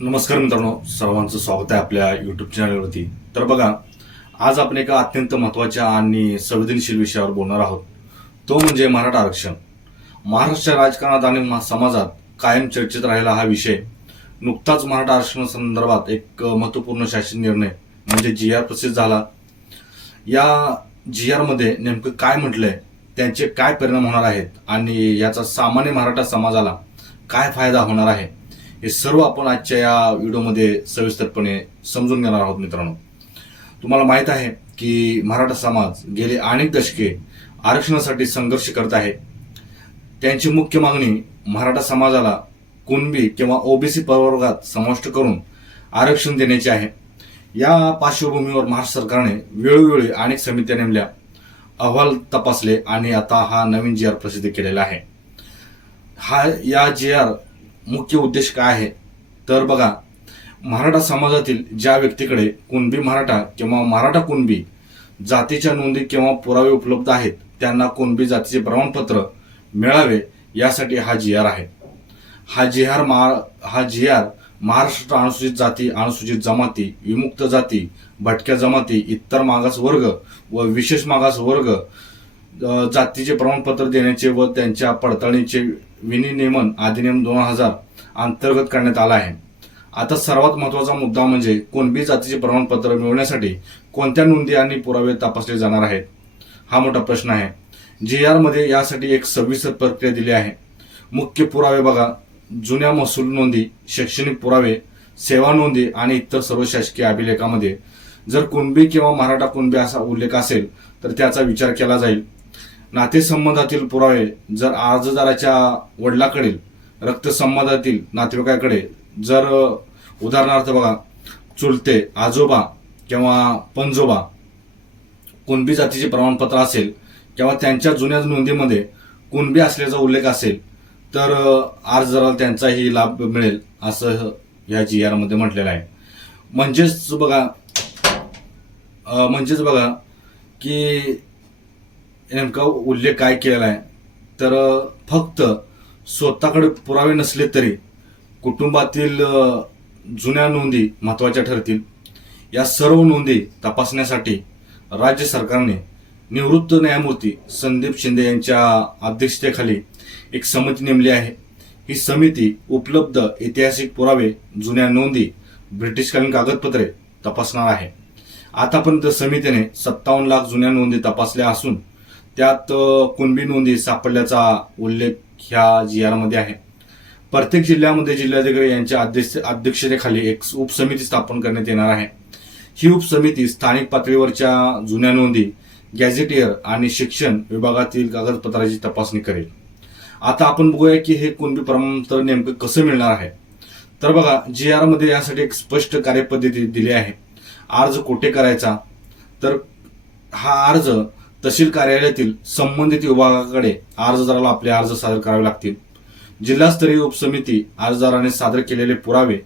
नमस्कार मित्रांनो, सर्वांचं स्वागत आहे आपल्या युट्यूब चॅनलवरती. तर बघा, आज आपण एका अत्यंत महत्त्वाच्या आणि संवेदनशील विषयावर बोलणार आहोत. तो म्हणजे मराठा आरक्षण. महाराष्ट्राच्या राजकारणात आणि समाजात कायम चर्चेत राहिला हा विषय. नुकताच मराठा आरक्षणासंदर्भात एक महत्त्वपूर्ण शासन निर्णय म्हणजे GR प्रसिद्ध झाला. या GR मध्ये नेमकं काय म्हटलंय, त्यांचे काय परिणाम होणार आहेत आणि याचा सामान्य मराठा समाजाला काय फायदा होणार आहे, हे सर्व आपण आजच्या या व्हिडिओमध्ये सविस्तरपणे समजून घेणार आहोत. मित्रांनो, तुम्हाला माहित आहे की मराठा समाज गेली अनेक दशके आरक्षणासाठी संघर्ष करत आहे. त्यांची मुख्य मागणी मराठा समाजाला कुणबी किंवा OBC प्रवर्गात समाविष्ट करून आरक्षण देण्याची आहे. या पार्श्वभूमीवर महाराष्ट्र सरकारने वेळोवेळी अनेक समित्या नेमल्या, अहवाल तपासले आणि आता हा नवीन GR प्रसिद्ध केलेला आहे. या GR मुख्य उद्देश काय आहे तर बघा, मराठा समाजातील ज्या व्यक्तीकडे कुणबी मराठा किंवा मराठा कुणबी जातीच्या नोंदी किंवा पुरावे उपलब्ध आहेत त्यांना कुणबी जातीचे प्रमाणपत्र मिळावे यासाठी हा GR आहे. हा GR महाराष्ट्र अनुसूचित जाती, अनुसूचित जमाती, विमुक्त जाती, भटक्या जमाती, इतर मागास वर्ग व विशेष मागास वर्ग जातीचे प्रमाणपत्र देण्याचे व त्यांच्या पडताळणीचे विनियमन अधिनियम 2000 अंतर्गत करण्यात आला आहे. आता सर्वात महत्त्वाचा मुद्दा म्हणजे कुणबी जातीचे प्रमाणपत्र मिळवण्यासाठी कोणत्या नोंदी आणि पुरावे तपासले जाणार आहेत, हा मोठा प्रश्न आहे. GR मध्ये यासाठी एक सविस्तर प्रक्रिया दिली आहे. मुख्य पुरावे बघा, जुन्या महसूल नोंदी, शैक्षणिक पुरावे, सेवा नोंदी आणि इतर सर्व शासकीय अभिलेखामध्ये जर कुणबी किंवा मराठा कुणबी असा उल्लेख असेल तर त्याचा विचार केला जाईल. नातेसंबंधातील पुरावे, जर अर्जदाराच्या वडिलांकडील रक्तसंबंधातील नातेवाईकाकडे जर उदाहरणार्थ बघा चुलते, आजोबा किंवा पणजोबा कुणबी जातीचे प्रमाणपत्र असेल किंवा त्यांच्या जुन्या नोंदीमध्ये कुणबी असल्याचा उल्लेख असेल तर अर्जदाराला त्यांचाही लाभ मिळेल असं या GR मध्ये म्हटलेलं आहे. म्हणजेच बघा की नेमका उल्लेख काय केलेला आहे तर फक्त स्वतःकडे पुरावे नसले तरी कुटुंबातील जुन्या नोंदी महत्त्वाच्या ठरतील. या सर्व नोंदी तपासण्यासाठी राज्य सरकारने निवृत्त न्यायमूर्ती संदीप शिंदे यांच्या अध्यक्षतेखाली एक समिती नेमली आहे. ही समिती उपलब्ध ऐतिहासिक पुरावे, जुन्या नोंदी, ब्रिटिशकालीन कागदपत्रे तपासणार आहे. आतापर्यंत समितीने 57 लाख जुन्या नोंदी तपासल्या असून त्यात कुणबी नोंदी सापडल्याचा उल्लेख ह्या GR मध्ये आहे. प्रत्येक जिल्ह्यामध्ये जिल्हाधिकारी यांच्या अध्यक्षतेखाली एक उपसमिती स्थापन करण्यात येणार आहे. ही उपसमिती स्थानिक पातळीवरच्या जुन्या नोंदी, गॅझेटियर आणि शिक्षण विभागातील कागदपत्राची तपासणी करेल. आता आपण बघूया की हे कुणबी प्रमाणपत्र नेमकं कसं मिळणार आहे. तर बघा, GR मध्ये यासाठी एक स्पष्ट कार्यपद्धती दिली आहे. अर्ज कुठे करायचा तर हा अर्ज तहसील कार्यालयातील संबंधित विभागाकडे अर्जदाराला आपले अर्ज सादर करावे लागतील. जिल्हास्तरीय उपसमिती अर्जदाराने सादर केलेले पुरावे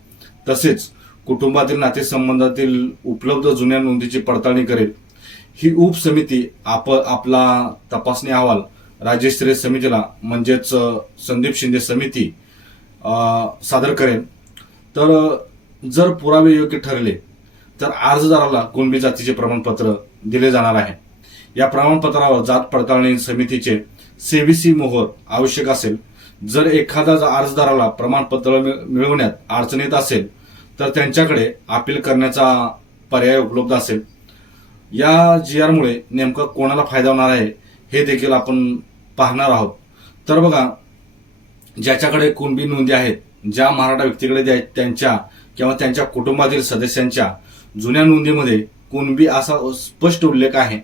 तसेच कुटुंबातील नातेसंबंधातील उपलब्ध जुन्या नोंदीची पडताळणी करेल. ही उपसमिती आपला तपासणी अहवाल राज्यस्तरीय समितीला म्हणजेच संदीप शिंदे समिती सादर करेल. तर जर पुरावे योग्य ठरले तर अर्जदाराला कुणबी जातीचे प्रमाणपत्र दिले जाणार आहे. या प्रमाणपत्रावर जात पडताळणी समितीचे CVC मोहर आवश्यक असेल. जर एखादा अर्जदाराला प्रमाणपत्र मिळवण्यात अडचण येत असेल तर त्यांच्याकडे अपील करण्याचा पर्याय उपलब्ध असेल. या GR मुळे नेमका कोणाला फायदा होणार आहे हे देखील आपण पाहणार आहोत. तर बघा, ज्याच्याकडे कुणबी नोंदी आहेत, ज्या मराठा व्यक्तीकडे त्यांच्या किंवा त्यांच्या कुटुंबातील सदस्यांच्या जुन्या नोंदीमध्ये कुणबी असा स्पष्ट उल्लेख आहे,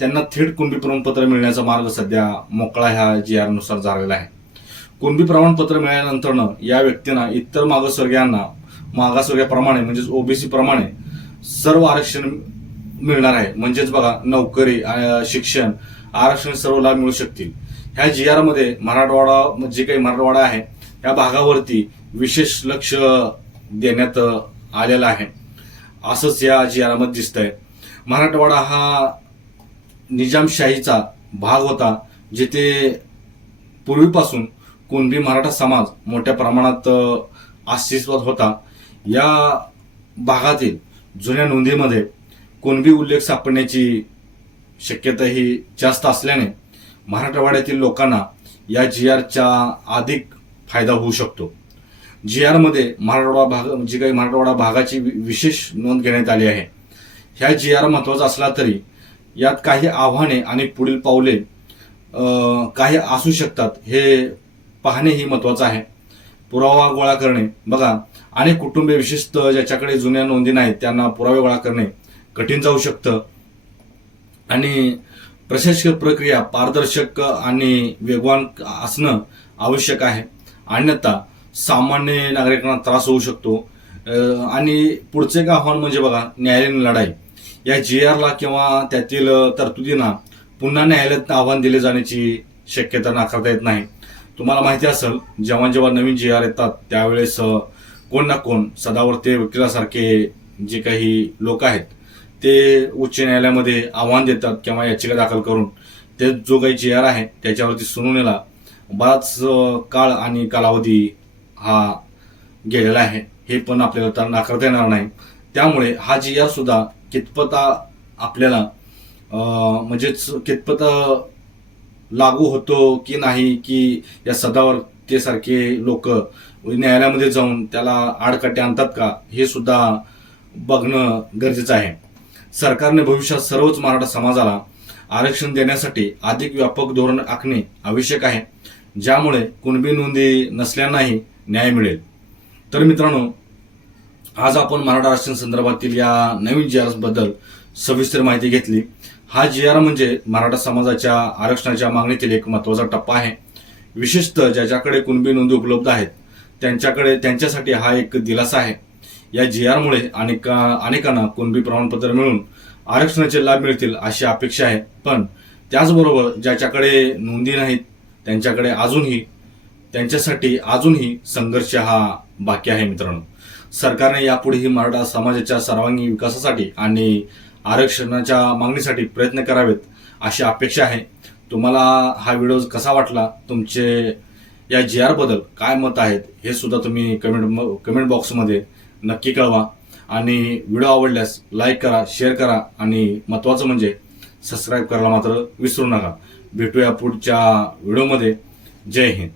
त्यांना थेट कुणबी प्रमाणपत्र मिळण्याचा मार्ग सध्या मोकळा ह्या GR नुसार झालेला आहे. कुणबी प्रमाणपत्र मिळाल्यानंतर या व्यक्तींना इतर मागासवर्गाप्रमाणे म्हणजेच OBC प्रमाणे सर्व आरक्षण मिळणार आहे. म्हणजेच बघा, नोकरी, शिक्षण, आरक्षण सर्व लाभ मिळू शकतील. ह्या GR मध्ये मराठवाडा जे काही मराठवाडा आहे या भागावरती विशेष लक्ष देण्यात आलेलं आहे असंच या GR मध्ये दिसतंय. मराठवाडा हा निजामशाहीचा भाग होता, जिथे पूर्वीपासून कुणबी मराठा समाज मोठ्या प्रमाणात अस्तित्वात होता. या भागातील जुन्या नोंदीमध्ये कुणबी उल्लेख सापडण्याची शक्यता ही जास्त असल्याने मराठवाड्यातील लोकांना या GRचा अधिक फायदा होऊ शकतो. GR मध्ये मराठवाडा भाग जी काही मराठवाडा भागाची विशेष नोंद घेण्यात आली आहे. ह्या GR महत्वाचा असला तरी यात काही आव्हाने आणि पुढील पावले काही असू शकतात हे पाहणे ही महत्वाचं आहे. पुरावा गोळा करणे, बघा अनेक कुटुंबे विशेषतः ज्याच्याकडे जुन्या नोंदी नाहीत त्यांना पुरावे गोळा करणे कठीण जाऊ शकतं आणि प्रशासकीय प्रक्रिया पारदर्शक आणि वेगवान असणं आवश्यक आहे. अन्यथा सामान्य नागरिकांना त्रास होऊ शकतो. आणि पुढचे एक आव्हान म्हणजे बघा न्यायालयीन लढाई. या GRला किंवा त्यातील तरतुदींना पुन्हा न्यायालयात आव्हान दिले जाण्याची शक्यता नाकारता येत नाही. तुम्हाला माहिती असेल जेव्हा नवीन GR येतात त्यावेळेस कोण ना कोण सदावर्ते वकिलासारखे जे काही लोक आहेत ते उच्च न्यायालयामध्ये आव्हान देतात किंवा याचिका दाखल करून ते जो काही GR आहे त्याच्यावरती सुनावणीला बराच काळ आणि कालावधी हा गेलेला आहे. हे पण आपल्याला तर नाकारता येणार नाही. त्यामुळे हा GR सुद्धा कितपत आपल्याला म्हणजेच कितपत लागू होतो की नाही, की या सदावर्तेसारखे लोक न्यायालयामध्ये जाऊन त्याला आडकाठी आणतात का, हे सुद्धा बघणं गरजेचं आहे. सरकारने भविष्यात सर्वच मराठा समाजाला आरक्षण देण्यासाठी अधिक व्यापक धोरण आखणे आवश्यक आहे, ज्यामुळे कुणबी नोंदी नसल्यांनाही न्याय मिळेल. तर मित्रांनो, आज आपण मराठा आरक्षण संदर्भातील या नवीन GR बद्दल सविस्तर माहिती घेतली. हा GR म्हणजे मराठा समाजाच्या आरक्षणाच्या मागणीतील एक महत्वाचा टप्पा आहे. विशेषतः ज्याच्याकडे कुणबी नोंदी उपलब्ध आहेत त्यांच्यासाठी हा एक दिलासा आहे. या GR मुळे अनेकांना कुणबी प्रमाणपत्र मिळून आरक्षणाचे लाभ मिळतील अशी अपेक्षा आहे. पण त्याचबरोबर ज्याच्याकडे नोंदी नाहीत त्यांच्यासाठी अजूनही संघर्ष हा बाकी आहे. मित्रांनो, सरकारने यापुढेही मराठा समाजाच्या सर्वांगीण विकासासाठी आणि आरक्षणाच्या मागणीसाठी प्रयत्न करावेत अशी अपेक्षा आहे. तुम्हाला हा व्हिडिओ कसा वाटला, तुमचे या GR बद्दल काय मत आहेत हे सुद्धा तुम्ही कमेंट बॉक्समध्ये नक्की कळवा. आणि व्हिडिओ आवडल्यास लाईक करा, शेअर करा आणि महत्त्वाचं म्हणजे सबस्क्राईब करायला मात्र विसरू नका. भेटूया पुढच्या व्हिडिओमध्ये. जय हिंद.